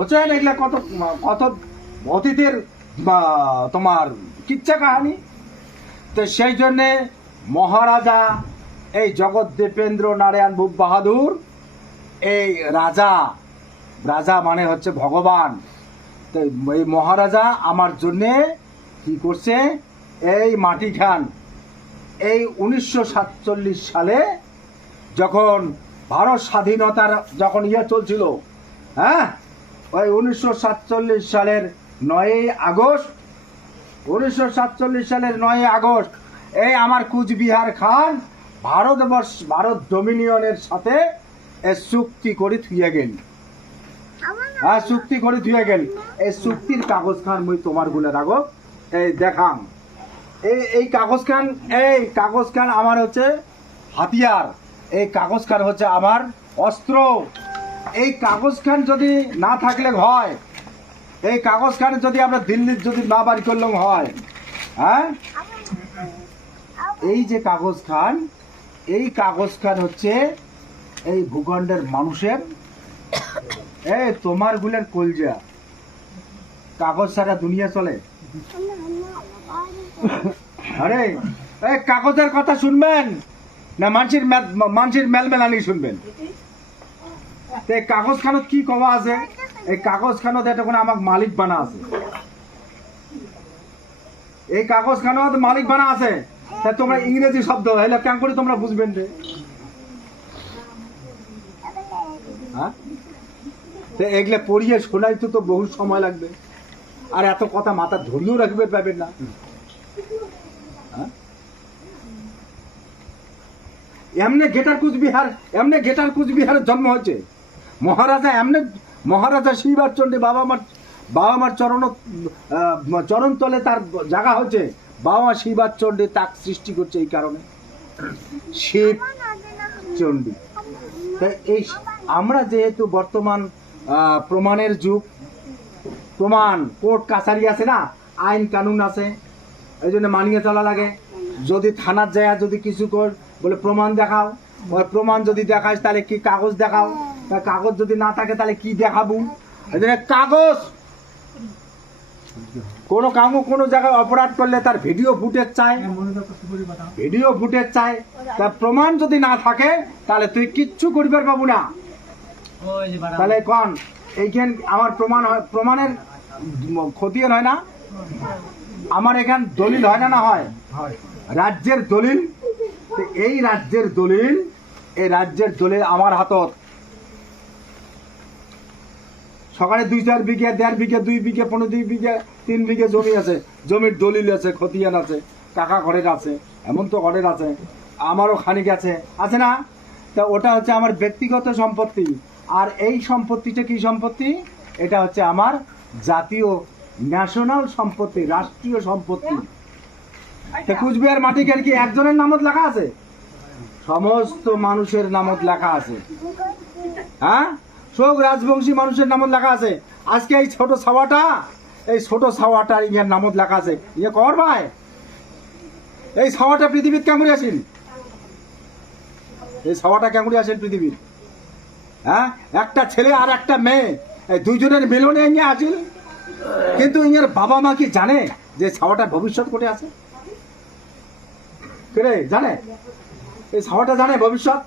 বুঝছেন? এগুলা কত কত অতীতের তোমার কিচ্ছা কাহানি। তো সেই জন্যে মহারাজা এই জগৎ দীপেন্দ্র নারায়ণ ভূপ বাহাদুর এই রাজা, রাজা মানে হচ্ছে ভগবান। তো এই মহারাজা আমার জন্যে কি করছে, এই মাটি খান এই 1947 সালে যখন ভারত স্বাধীনতার যখন চলছিল, হ্যাঁ, ওই 1947 সালের 9ই আগস্ট, 1947 সালের 9ই আগস্ট এই আমার কুচবিহার খান ভারত ডোমিনিয়নের সাথে চুক্তি করে থুয়ে গেল। হ্যাঁ, চুক্তি করে থুয়ে গেল। এই চুক্তির কাগজ খান মুই তোমার গুলো রাখো, এই দেখাম। এই কাগজ খান আমার হচ্ছে হাতিয়ার, এই কাগজ খান হচ্ছে আমার অস্ত্র। এই কাগজ খান যদি না থাকলে হয়, এই কাগজ খান যদি আমরা দিল্লির যদি না বাড়ি করলাম হয়, হ্যাঁ, এই যে কাগজ খান, এই কাগজ খান হচ্ছে এই ভূখণ্ডের মানুষের, এই তোমার গুলের কলজা। কাগজ ছাড়া দুনিয়া চলে? আরে এই কাগজের কথা শুনবেন না মানুষের মেলমেলানি শুনবেন? এই কাগজ খানত কি কবা আছে? এই কাগজ খানত এতক্ষণ আমাকে মালিক বানা আছে, এই কাগজ খানত মালিক বানা আছে। তা তোমরা ইংরেজি শব্দ হইলে কেন করে তোমরা বুঝবেন রে? হ্যাঁ, এগুলো পড়িয়ে শোনাই তো বহু সময় লাগবে, আর এত কথা মাথা ধরিয়েও রাখবে পাবেন না। এমনি গেটার কুচবিহারের জন্ম হয়েছে। মহারাজা শিবার চন্ডী বাবা মার চরণ তলে তার জায়গা হয়েছে। বাবা মা শিবার চন্ডী তাক সৃষ্টি করছে এই কারণে, শিব চন্ডী। এই আমরা যেহেতু বর্তমান প্রমাণের যুগ, প্রমাণ কোর্ট কাছারি আছে না, আইন কানুন আছে, এই জন্য মানিয়ে চলা লাগে। যদি থানার যায় যদি কিছু কর বলে প্রমাণ দেখাও, ওই প্রমাণ যদি দেখাস তাহলে কি কাগজ দেখাও, কাগজ যদি না থাকে তাহলে কি দেখাবো? এই জন্য কাগজ, কোনো জায়গায় অপরাধ করলে তার ভিডিও ফুটেজ চাই, তার প্রমাণ যদি না থাকে তাহলে তুই কিচ্ছু করিবার পাবো না। তাহলে কোন এইখান আমার প্রমাণ হয়, প্রমাণের ক্ষতি হয় না? আমার এখান দলিল হয় না? না হয়? রাজ্যের দলিল, এই রাজ্যের দলিল আমার হাতত। সকালে 2-4 বিঘে, 1.5 বিঘে, 2 বিঘে, 15 বিঘে, 3 বিঘে জমি আছে, জমির দলিল আছে, খতিয়ান আছে, কাকা ঘরের আছে, এমন তো ঘরের আছে, আমারও খানিক আছে না? তা ওটা হচ্ছে আমার ব্যক্তিগত সম্পত্তি। আর এই সম্পত্তিটা কি সম্পত্তি? এটা হচ্ছে আমার জাতীয় ন্যাশনাল সম্পত্তি, রাষ্ট্রীয় সম্পত্তি। কুচবিহার মাটি কেন কি একজনের নামত লেখা আছে? সমস্ত মানুষের নামত লেখা আছে। হ্যাঁ, সব রাজবংশী মানুষের নামত লেখা আছে। আজকে এই ছোট ছাওয়াটার ইয়ার নামত লেখা আছে। ইয়ে কর ভাই, এই ছাওয়াটা পৃথিবীর কেমন আসেন? এই ছাওয়াটা কেমন আসেন পৃথিবীর? হ্যাঁ, একটা ছেলে আর একটা মেয়ে, এই দুইজনের মিলনে ইয়ে আসেন। কিন্তু ইয়ের বাবা মা কি জানে যে ছাওয়াটার ভবিষ্যৎ কোটে আছে? জানে? এই ছাওয়াটা জানে ভবিষ্যৎ?